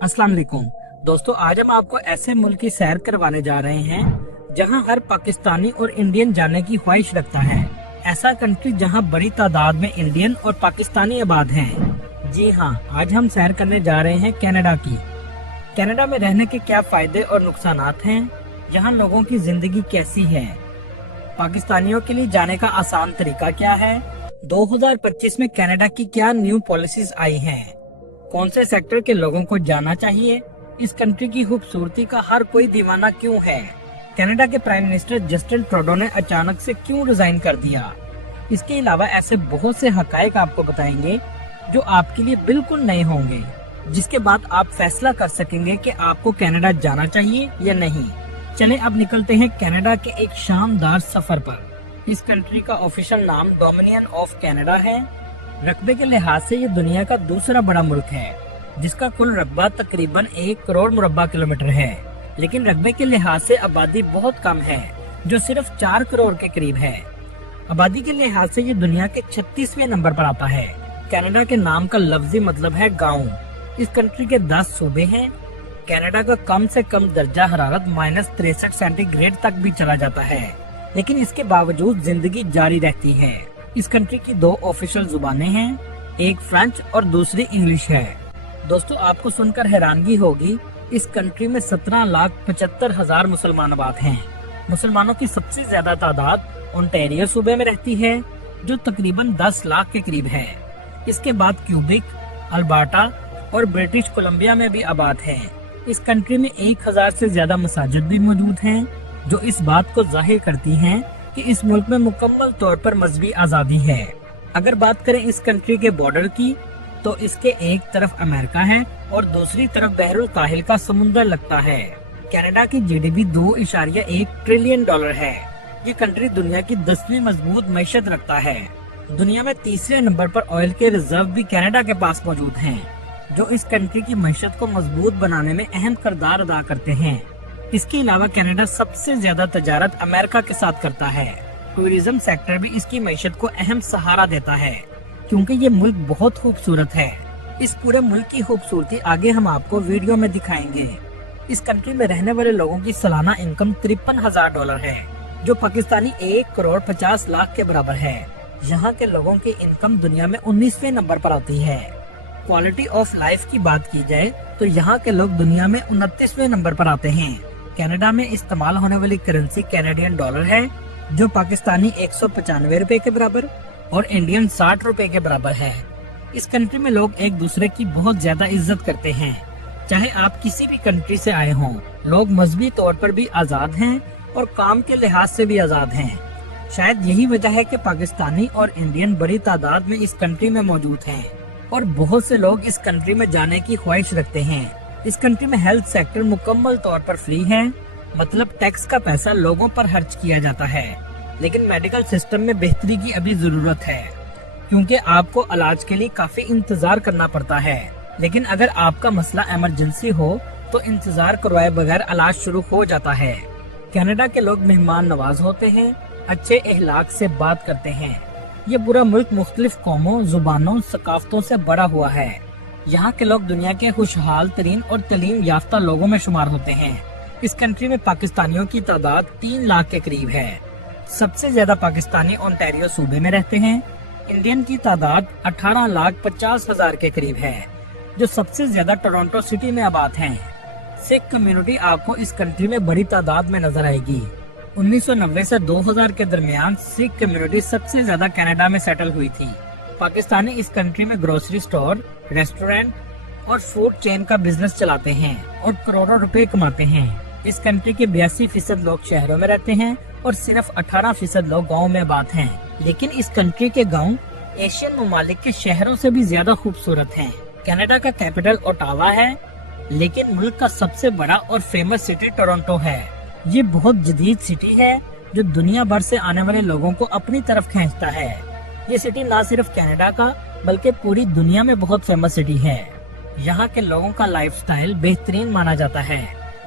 अस्सलाम वालेकुम दोस्तों, आज हम आपको ऐसे मुल्क की सैर करवाने जा रहे हैं जहां हर पाकिस्तानी और इंडियन जाने की ख्वाहिश रखता है। ऐसा कंट्री जहां बड़ी तादाद में इंडियन और पाकिस्तानी आबाद हैं। जी हां, आज हम सैर करने जा रहे हैं कनाडा की। कनाडा में रहने के क्या फायदे और नुकसानात हैं, यहाँ लोगों की जिंदगी कैसी है, पाकिस्तानियों के लिए जाने का आसान तरीका क्या है, 2025 में कनाडा की क्या न्यू पॉलिसीज आई हैं, कौन से सेक्टर के लोगों को जाना चाहिए, इस कंट्री की खूबसूरती का हर कोई दीवाना क्यों है, कनाडा के प्राइम मिनिस्टर जस्टिन ट्रूडो ने अचानक से क्यों रिजाइन कर दिया। इसके अलावा ऐसे बहुत से हकायक आपको बताएंगे जो आपके लिए बिल्कुल नए होंगे, जिसके बाद आप फैसला कर सकेंगे कि आपको कनाडा जाना चाहिए या नहीं। चले अब निकलते हैं कनाडा के एक शानदार सफर पर। इस कंट्री का ऑफिशियल नाम डोमिनियन ऑफ कनाडा है। रकबे के लिहाज से ये दुनिया का दूसरा बड़ा मुल्क है, जिसका कुल रकबा तकरीबन 1 करोड़ मुरब्बा किलोमीटर है, लेकिन रकबे के लिहाज से आबादी बहुत कम है, जो सिर्फ 4 करोड़ के करीब है। आबादी के लिहाज से ये दुनिया के 36वें नंबर पर आता है। कनाडा के नाम का लफ्जी मतलब है गाँव। इस कंट्री के 10 सूबे हैं। कनाडा का कम से कम दर्जा हरारत -63 सेंटीग्रेड तक भी चला जाता है, लेकिन इसके बावजूद जिंदगी जारी रहती है। इस कंट्री की 2 ऑफिशियल जुबानें हैं, एक फ्रेंच और दूसरी इंग्लिश है। दोस्तों, आपको सुनकर हैरानगी होगी, इस कंट्री में 17,75,000 मुसलमान आबाद हैं। मुसलमानों की सबसे ज्यादा तादाद ओंटारियो सूबे में रहती है, जो तकरीबन 10 लाख के करीब है। इसके बाद क्यूबिक, अल्बर्टा और ब्रिटिश कोलंबिया में भी आबाद है। इस कंट्री में 1000 से ज्यादा मसाजिद भी मौजूद हैं, जो इस बात को जाहिर करती हैं कि इस मुल्क में मुकम्मल तौर पर मजहबी आजादी है। अगर बात करें इस कंट्री के बॉर्डर की, तो इसके एक तरफ अमेरिका है और दूसरी तरफ बहरुल काहिल का समुंदर लगता है। कनाडा की जीडीपी $2.1 ट्रिलियन है। ये कंट्री दुनिया की 10वीं मजबूत मैशत रखता है। दुनिया में तीसरे नंबर पर ऑयल के रिजर्व भी कनाडा के पास मौजूद हैं, जो इस कंट्री की मैशत को मजबूत बनाने में अहम किरदार अदा करते हैं। इसके अलावा कनाडा सबसे ज्यादा तजारत अमेरिका के साथ करता है। टूरिज्म सेक्टर भी इसकी मैशत को अहम सहारा देता है, क्योंकि ये मुल्क बहुत खूबसूरत है। इस पूरे मुल्क की खूबसूरती आगे हम आपको वीडियो में दिखाएंगे। इस कंट्री में रहने वाले लोगों की सालाना इनकम $53,000 है, जो पाकिस्तानी 1 करोड़ 50 लाख के बराबर है। यहाँ के लोगों की इनकम दुनिया में 19वें नंबर पर आती है। क्वालिटी ऑफ लाइफ की बात की जाए तो यहाँ के लोग दुनिया में 29वें नंबर पर आते हैं। कनाडा में इस्तेमाल होने वाली करेंसी कैनेडियन डॉलर है, जो पाकिस्तानी 195 रुपए के बराबर और इंडियन 60 रुपए के बराबर है। इस कंट्री में लोग एक दूसरे की बहुत ज्यादा इज्जत करते हैं। चाहे आप किसी भी कंट्री से आए हों, लोग मजहबी तौर पर भी आजाद हैं और काम के लिहाज से भी आजाद हैं। शायद यही वजह है कि पाकिस्तानी और इंडियन बड़ी तादाद में इस कंट्री में मौजूद हैं और बहुत से लोग इस कंट्री में जाने की ख्वाहिश रखते हैं। इस कंट्री में हेल्थ सेक्टर मुकम्मल तौर पर फ्री है, मतलब टैक्स का पैसा लोगों पर खर्च किया जाता है। लेकिन मेडिकल सिस्टम में बेहतरी की अभी जरूरत है, क्योंकि आपको इलाज के लिए काफी इंतजार करना पड़ता है। लेकिन अगर आपका मसला इमरजेंसी हो तो इंतजार करवाए बगैर इलाज शुरू हो जाता है। कनाडा के लोग मेहमान नवाज होते हैं, अच्छे अखलाक से बात करते हैं। ये पूरा मुल्क मुख्तलिफ कौमों, जुबानों, सकाफतों से बड़ा हुआ है। यहाँ के लोग दुनिया के खुशहाल तरीन और तालीम याफ्ता लोगों में शुमार होते हैं। इस कंट्री में पाकिस्तानियों की तादाद 3 लाख के करीब है। सबसे ज्यादा पाकिस्तानी ओंटारियो सूबे में रहते हैं। इंडियन की तादाद 18,50,000 के करीब है, जो सबसे ज्यादा टोरंटो सिटी में आबाद हैं। सिख कम्युनिटी आपको इस कंट्री में बड़ी तादाद में नजर आएगी। 1990 से 2000 के दरमियान सिख कम्युनिटी सबसे ज्यादा कनाडा में सेटल हुई थी। पाकिस्तानी इस कंट्री में ग्रोसरी स्टोर, रेस्टोरेंट और फूड चेन का बिजनेस चलाते हैं और करोड़ों रुपए कमाते हैं। इस कंट्री के 82% लोग शहरों में रहते हैं और सिर्फ 18% लोग गाँव में आबाद हैं। लेकिन इस कंट्री के गाँव एशियन ममालिक के शहरों से भी ज्यादा खूबसूरत हैं। कनाडा का कैपिटल ओटावा है, लेकिन मुल्क का सबसे बड़ा और फेमस सिटी टोरंटो है। ये बहुत जदीद सिटी है, जो दुनिया भर से आने वाले लोगों को अपनी तरफ खींचता है। ये सिटी न सिर्फ कनाडा का बल्कि पूरी दुनिया में बहुत फेमस सिटी है। यहाँ के लोगों का लाइफस्टाइल बेहतरीन माना जाता है।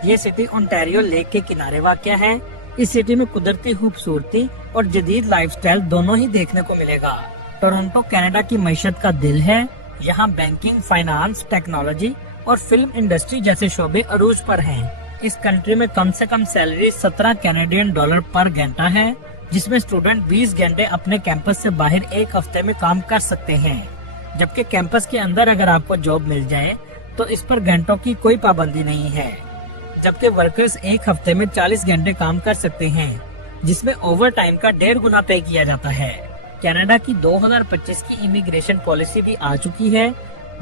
ये सिटी ओंटारियो लेक के किनारे वाक़या है। इस सिटी में कुदरती खूबसूरती और जदीद लाइफस्टाइल दोनों ही देखने को मिलेगा। टोरंटो कनाडा की मईशत का दिल है। यहाँ बैंकिंग, फाइनेंस, टेक्नोलॉजी और फिल्म इंडस्ट्री जैसे शोबे अरूज पर हैं। इस कंट्री में कम से कम सैलरी 17 कैनेडियन डॉलर पर घंटा है, जिसमें स्टूडेंट 20 घंटे अपने कैंपस से बाहर एक हफ्ते में काम कर सकते हैं। जबकि कैंपस के अंदर अगर आपको जॉब मिल जाए तो इस पर घंटों की कोई पाबंदी नहीं है। जबकि वर्कर्स एक हफ्ते में 40 घंटे काम कर सकते हैं, जिसमें ओवर टाइम का 1.5 गुना पे किया जाता है। कनाडा की 2025 की इमिग्रेशन पॉलिसी भी आ चुकी है,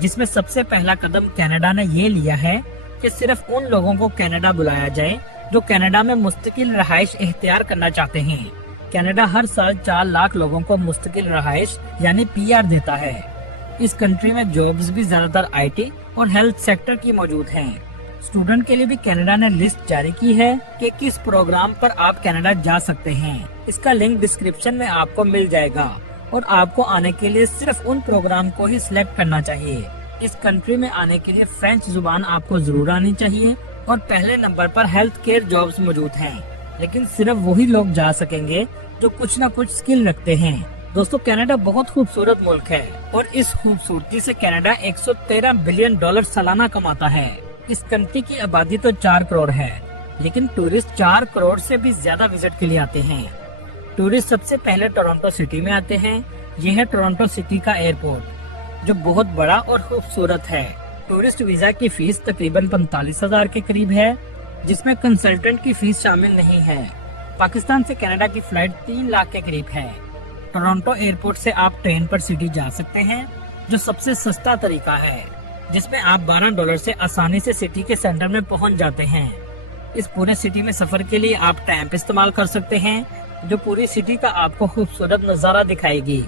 जिसमें सबसे पहला कदम कनाडा ने ये लिया है कि सिर्फ उन लोगों को कनाडा बुलाया जाए जो कनाडा में मुस्तकिल रहाइश इख्तियार करना चाहते हैं। कनाडा हर साल 4 लाख लोगों को मुस्तकिल रहाइश यानी PR देता है। इस कंट्री में जॉब्स भी ज्यादातर IT और हेल्थ सेक्टर की मौजूद हैं। स्टूडेंट के लिए भी कनाडा ने लिस्ट जारी की है कि किस प्रोग्राम पर आप कनाडा जा सकते हैं। इसका लिंक डिस्क्रिप्शन में आपको मिल जाएगा और आपको आने के लिए सिर्फ उन प्रोग्राम को ही सिलेक्ट करना चाहिए। इस कंट्री में आने के लिए फ्रेंच जुबान आपको जरूर आनी चाहिए और पहले नंबर पर हेल्थ केयर जॉब्स मौजूद हैं, लेकिन सिर्फ वही लोग जा सकेंगे जो कुछ न कुछ स्किल रखते हैं। दोस्तों, कनाडा बहुत खूबसूरत मुल्क है और इस खूबसूरती से कनाडा 113 बिलियन डॉलर सालाना कमाता है। इस कंट्री की आबादी तो 4 करोड़ है, लेकिन टूरिस्ट 4 करोड़ से भी ज्यादा विजिट के लिए आते हैं। टूरिस्ट सबसे पहले टोरंटो सिटी में आते हैं। यह है टोरंटो सिटी का एयरपोर्ट, जो बहुत बड़ा और खूबसूरत है। टूरिस्ट वीजा की फीस तकरीबन 45,000 के करीब है, जिसमें कंसल्टेंट की फीस शामिल नहीं है। पाकिस्तान से कनाडा की फ्लाइट 3 लाख के करीब है। टोरंटो एयरपोर्ट से आप ट्रेन पर सिटी जा सकते हैं, जो सबसे सस्ता तरीका है, जिसमें आप $12 से आसानी से सिटी के सेंटर में पहुंच जाते हैं। इस पूरे सिटी में सफर के लिए आप टैंप इस्तेमाल कर सकते हैं, जो पूरी सिटी का आपको खूबसूरत नजारा दिखाएगी।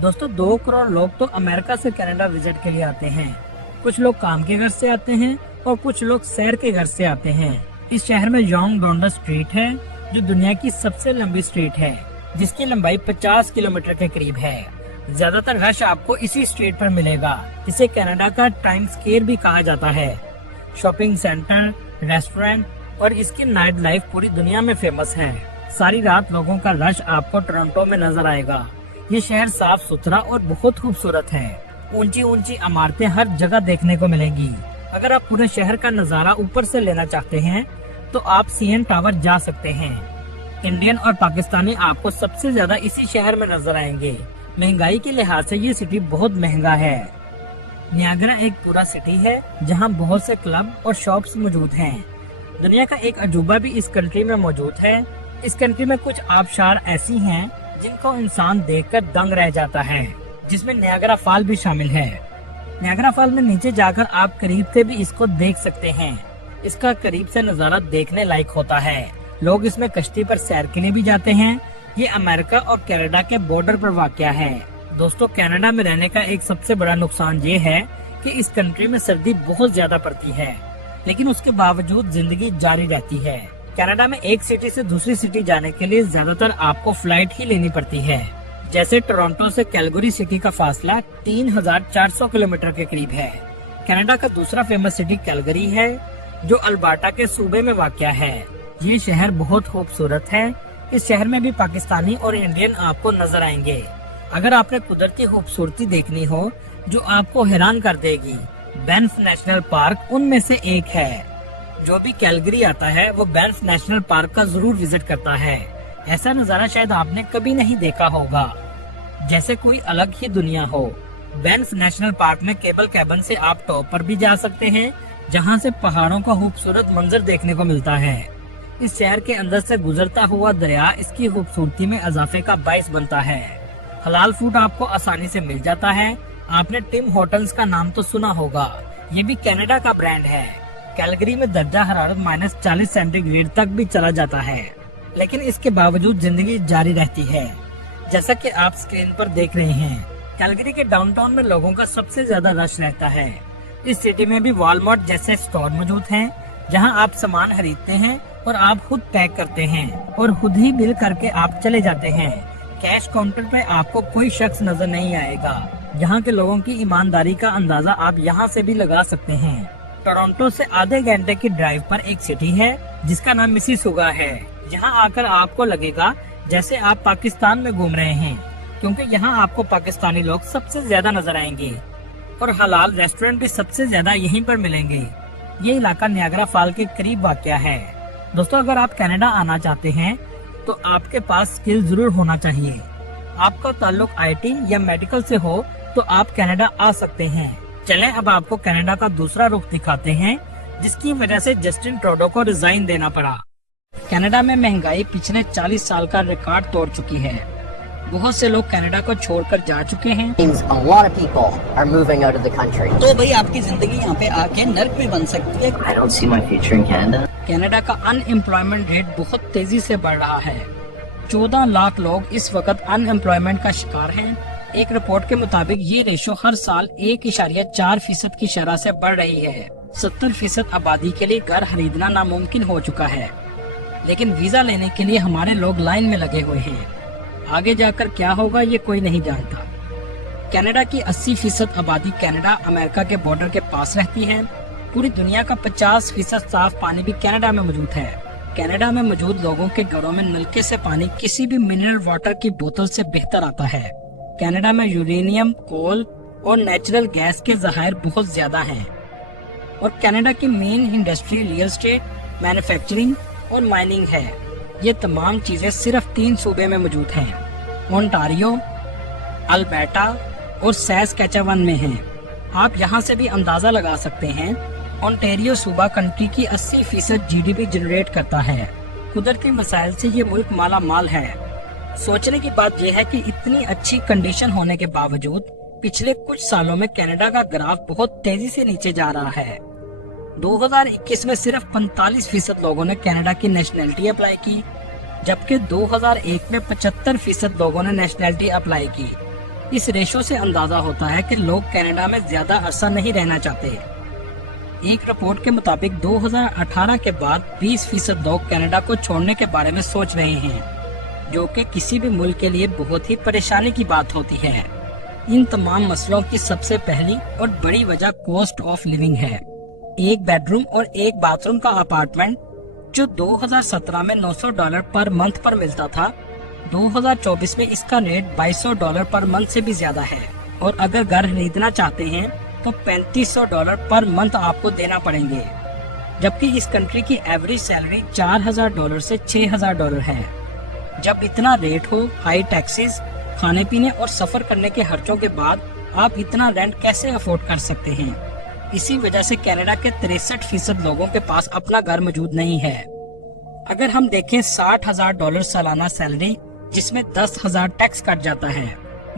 दोस्तों, 2 करोड़ लोग तो अमेरिका से कनाडा विजिट के लिए आते हैं। कुछ लोग काम के घर से आते हैं और कुछ लोग सैर के घर से आते हैं। इस शहर में यंग डोंडा स्ट्रीट है, जो दुनिया की सबसे लंबी स्ट्रीट है, जिसकी लंबाई 50 किलोमीटर के करीब है। ज्यादातर रश आपको इसी स्ट्रीट पर मिलेगा। इसे कनाडा का टाइम स्क्वायर भी कहा जाता है। शॉपिंग सेंटर, रेस्टोरेंट और इसकी नाइट लाइफ पूरी दुनिया में फेमस है। सारी रात लोगों का रश आपको टोरंटो में नजर आएगा। ये शहर साफ सुथरा और बहुत खूबसूरत है। ऊंची ऊंची इमारतें हर जगह देखने को मिलेगी। अगर आप पूरे शहर का नजारा ऊपर से लेना चाहते हैं तो आप CN टावर जा सकते हैं। इंडियन और पाकिस्तानी आपको सबसे ज्यादा इसी शहर में नजर आएंगे। महंगाई के लिहाज से ये सिटी बहुत महंगा है। नियाग्रा एक पूरा सिटी है जहां बहुत से क्लब और शॉप्स मौजूद हैं। दुनिया का एक अजूबा भी इस कंट्री में मौजूद है। इस कंट्री में कुछ आबशार ऐसी हैं जिनको इंसान देखकर दंग रह जाता है, जिसमें नियाग्रा फॉल भी शामिल है। नियाग्रा फॉल में नीचे जाकर आप करीब से भी इसको देख सकते हैं। इसका करीब से नजारा देखने लायक होता है। लोग इसमें कश्ती पर सैर के लिए भी जाते हैं। ये अमेरिका और कनाडा के बॉर्डर पर वाक़या है। दोस्तों, कनाडा में रहने का एक सबसे बड़ा नुकसान ये है कि इस कंट्री में सर्दी बहुत ज्यादा पड़ती है, लेकिन उसके बावजूद जिंदगी जारी रहती है। कनाडा में एक सिटी से दूसरी सिटी जाने के लिए ज्यादातर आपको फ्लाइट ही लेनी पड़ती है। जैसे टोरंटो से कैलगरी सिटी का फासला 3,400 किलोमीटर के करीब है। कनाडा का दूसरा फेमस सिटी कैलगरी है, जो अल्बर्टा के सूबे में वाक़या है। ये शहर बहुत खूबसूरत है। इस शहर में भी पाकिस्तानी और इंडियन आपको नजर आएंगे। अगर आपने कुदरती खूबसूरती देखनी हो जो आपको हैरान कर देगी, बैंफ नेशनल पार्क उनमें से एक है। जो भी कैलगरी आता है वो बैंफ नेशनल पार्क का जरूर विजिट करता है। ऐसा नजारा शायद आपने कभी नहीं देखा होगा, जैसे कोई अलग ही दुनिया हो। बैंफ नेशनल पार्क में केबल कैबन से आप टॉप पर भी जा सकते हैं, जहां से पहाड़ों का खूबसूरत मंजर देखने को मिलता है। इस शहर के अंदर से गुजरता हुआ दरिया इसकी खूबसूरती में इजाफे का बाइस बनता है। हलाल फूड आपको आसानी से मिल जाता है। आपने टिम होटल्स का नाम तो सुना होगा, ये भी कनाडा का ब्रांड है। कैलगरी में दर्जा हरारत -40 सेंटीग्रेड तक भी चला जाता है, लेकिन इसके बावजूद जिंदगी जारी रहती है, जैसा कि आप स्क्रीन पर देख रहे हैं। कैलगरी के डाउनटाउन में लोगों का सबसे ज्यादा रश रहता है। इस सिटी में भी वॉलमार्ट जैसे स्टोर मौजूद हैं, जहां आप सामान खरीदते हैं और आप खुद पैक करते हैं और खुद ही बिल करके आप चले जाते हैं। कैश काउंटर पे आपको कोई शख्स नजर नहीं आएगा। यहाँ के लोगों की ईमानदारी का अंदाजा आप यहाँ से भी लगा सकते हैं। टोरंटो से आधे घंटे की ड्राइव पर एक सिटी है जिसका नाम मिसिसुगा है। यहाँ आकर आपको लगेगा जैसे आप पाकिस्तान में घूम रहे हैं, क्योंकि यहाँ आपको पाकिस्तानी लोग सबसे ज्यादा नजर आएंगे। और हलाल रेस्टोरेंट भी सबसे ज्यादा यहीं पर मिलेंगे। ये इलाका नियाग्रा फॉल के करीब वाक़या है। दोस्तों, अगर आप कनाडा आना चाहते हैं तो आपके पास स्किल जरूर होना चाहिए। आपका ताल्लुक IT या मेडिकल से हो तो आप कनाडा आ सकते हैं। चलें अब आपको कनाडा का दूसरा रुख दिखाते हैं, जिसकी वजह से जस्टिन ट्रूडो को रिजाइन देना पड़ा। कनाडा में महंगाई पिछले 40 साल का रिकॉर्ड तोड़ चुकी है। बहुत से लोग कनाडा को छोड़कर जा चुके हैं। A lot of people are moving out of the country. तो भाई आपकी जिंदगी यहाँ पे आके नर्क भी बन सकती है। I don't see my future in Canada. Canada का अनएम्प्लॉयमेंट रेट बहुत तेजी से बढ़ रहा है। 14 लाख लोग इस वक्त अनएम्प्लॉयमेंट का शिकार हैं। एक रिपोर्ट के मुताबिक ये रेशो हर साल 1.4% की शरह से बढ़ रही है। 70% आबादी के लिए घर खरीदना नामुमकिन हो चुका है, लेकिन वीजा लेने के लिए हमारे लोग लाइन में लगे हुए हैं। आगे जाकर क्या होगा ये कोई नहीं जानता। कनाडा की 80% आबादी कनाडा अमेरिका के बॉर्डर के पास रहती है। पूरी दुनिया का 50% साफ पानी भी कनाडा में मौजूद है। कनाडा में मौजूद लोगों के घरों में नलके से पानी किसी भी मिनरल वाटर की बोतल से बेहतर आता है। कनाडा में यूरेनियम, कोल और नेचुरल गैस के ज़खायर बहुत ज्यादा हैं। और कनाडा की main industry real estate, manufacturing और माइनिंग है। ये तमाम चीजें सिर्फ 3 सूबे में मौजूद हैं, ओंटारियो, अल्बर्टा और सैस्कैचेवन में हैं। आप यहाँ से भी अंदाजा लगा सकते हैं। ओंटारियो सूबा कंट्री की 80% GDP जनरेट करता है। कुदरती मसाइल से ये मुल्क माला माल है। सोचने की बात यह है कि इतनी अच्छी कंडीशन होने के बावजूद पिछले कुछ सालों में कनाडा का ग्राफ बहुत तेजी से नीचे जा रहा है। 2021 में सिर्फ 45% लोगों ने कनाडा की नेशनैलिटी अप्लाई की, जबकि 2001 में 75% लोगों ने नेशनैलिटी अप्लाई की। इस रेशो से अंदाजा होता है कि लोग कनाडा में ज्यादा अरसा नहीं रहना चाहते। एक रिपोर्ट के मुताबिक 2018 के बाद 20% लोग कनाडा को छोड़ने के बारे में सोच रहे हैं, जो कि किसी भी मुल्क के लिए बहुत ही परेशानी की बात होती है। इन तमाम मसलों की सबसे पहली और बड़ी वजह कॉस्ट ऑफ लिविंग है। एक बेडरूम और एक बाथरूम का अपार्टमेंट जो 2017 में $900 पर मंथ पर मिलता था, 2024 में इसका रेट $2200 पर मंथ से भी ज्यादा है। और अगर घर खरीदना चाहते हैं तो $3500 पर मंथ आपको देना पड़ेंगे, जबकि इस कंट्री की एवरेज सैलरी $4000 से $6000 है। जब इतना रेट हो, हाई टैक्सेस, खाने पीने और सफर करने के खर्चों के बाद आप इतना रेंट कैसे अफोर्ड कर सकते हैं? इसी वजह से कनाडा के 63% लोगों के पास अपना घर मौजूद नहीं है। अगर हम देखें $60,000 सालाना सैलरी, जिसमें $10,000 टैक्स कट जाता है,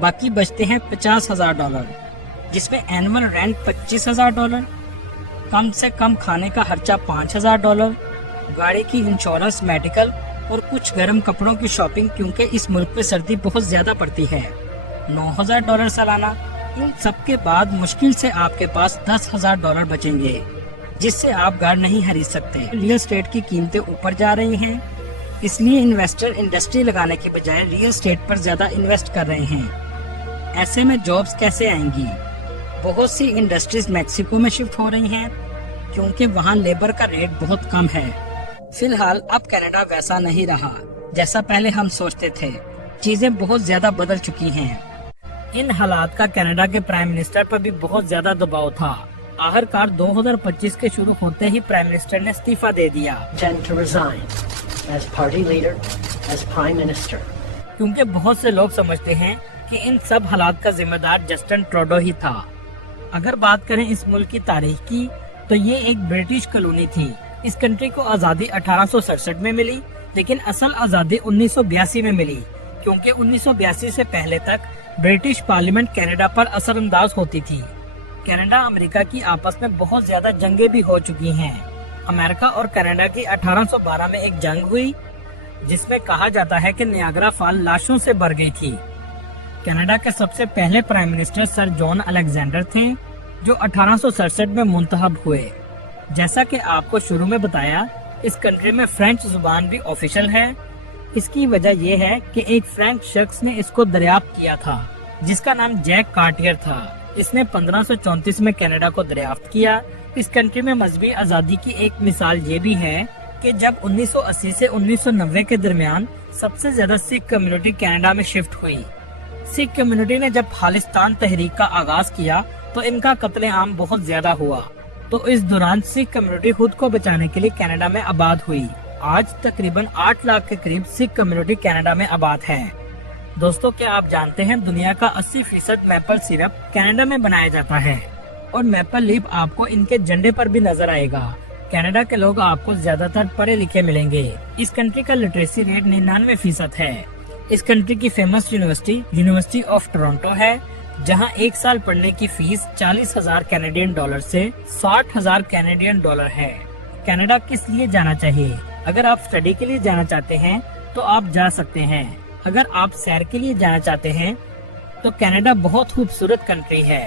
बाकी बचते हैं $50,000, जिसमें एनुअल रेंट $25,000, कम से कम खाने का खर्चा $5,000, गाड़ी की इंश्योरेंस, मेडिकल और कुछ गर्म कपड़ों की शॉपिंग, क्योंकि इस मुल्क में सर्दी बहुत ज्यादा पड़ती है, $9,000 सालाना। इन सब के बाद मुश्किल से आपके पास $10,000 बचेंगे, जिससे आप घर नहीं खरीद सकते। रियल एस्टेट की कीमतें ऊपर जा रही हैं, इसलिए इन्वेस्टर इंडस्ट्री लगाने के बजाय रियल एस्टेट पर ज्यादा इन्वेस्ट कर रहे हैं। ऐसे में जॉब्स कैसे आएंगी? बहुत सी इंडस्ट्रीज मैक्सिको में शिफ्ट हो रही हैं, क्योंकि वहाँ लेबर का रेट बहुत कम है। फिलहाल अब कनाडा वैसा नहीं रहा जैसा पहले हम सोचते थे। चीजें बहुत ज्यादा बदल चुकी हैं। इन हालात का कनाडा के प्राइम मिनिस्टर पर भी बहुत ज्यादा दबाव था। आखिरकार 2025 के शुरू होते ही प्राइम मिनिस्टर ने इस्तीफा दे दिया, To resign as party leader, as prime minister. क्योंकि बहुत से लोग समझते हैं कि इन सब हालात का जिम्मेदार जस्टिन ट्रूडो ही था। अगर बात करें इस मुल्क की तारीख की, तो ये एक ब्रिटिश कॉलोनी थी। इस कंट्री को आजादी 1867 में मिली, लेकिन असल आजादी 1982 में मिली, क्योंकि 1982 से पहले तक ब्रिटिश पार्लियामेंट कनाडा पर असरअंदाज होती थी। कनाडा अमेरिका की आपस में बहुत ज्यादा जंगें भी हो चुकी हैं। अमेरिका और कनाडा की 1812 में एक जंग हुई, जिसमें कहा जाता है कि नियाग्रा फॉल लाशों से भर गई थी। कनाडा के सबसे पहले prime minister sir John Alexander थे, जो 1867 में मुंतखब हुए। जैसा कि आपको शुरू में बताया, इस कंट्री में फ्रेंच जुबान भी ऑफिशियल है। इसकी वजह यह है कि एक फ्रेंच शख्स ने इसको दरियाफ्त किया था, जिसका नाम जैक कार्टियर था। इसने 1534 में कनाडा को दरियाफ्त किया। इस कंट्री में मजहबी आजादी की एक मिसाल ये भी है कि जब 1980 से 1990 के दरमियान सबसे ज्यादा सिख कम्युनिटी कनाडा में शिफ्ट हुई। सिख कम्युनिटी ने जब खालिस्तान तहरीक का आगाज किया तो इनका कत्लेआम बहुत ज्यादा हुआ। तो इस दौरान सिख कम्युनिटी खुद को बचाने के लिए कनाडा में आबाद हुई। आज तकरीबन 8 लाख के करीब सिख कम्युनिटी कनाडा में आबाद है। दोस्तों, क्या आप जानते हैं दुनिया का 80% मैपल सिरप कनाडा में बनाया जाता है और मैपल लीफ आपको इनके झंडे पर भी नजर आएगा। कनाडा के लोग आपको ज्यादातर पढ़े लिखे मिलेंगे। इस कंट्री का लिटरेसी रेट 99% है। इस कंट्री की फेमस यूनिवर्सिटी ऑफ टोरंटो है, जहां 1 साल पढ़ने की फीस 40,000 कैनेडियन डॉलर से 60,000 कैनेडियन डॉलर है। कनाडा किस लिए जाना चाहिए? अगर आप स्टडी के लिए जाना चाहते हैं तो आप जा सकते हैं। अगर आप सैर के लिए जाना चाहते हैं तो कनाडा बहुत खूबसूरत कंट्री है।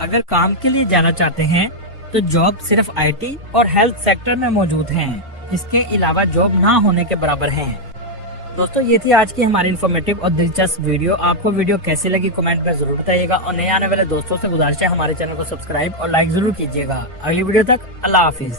अगर काम के लिए जाना चाहते हैं तो जॉब सिर्फ IT और हेल्थ सेक्टर में मौजूद हैं। इसके अलावा जॉब ना होने के बराबर हैं। दोस्तों, ये थी आज की हमारी इन्फॉर्मेटिव और दिलचस्प वीडियो। आपको वीडियो कैसी लगी कमेंट में जरूर बताइएगा और नए आने वाले दोस्तों से गुजारिश है हमारे चैनल को सब्सक्राइब और लाइक जरूर कीजिएगा। अगली वीडियो तक अल्लाह हाफिज।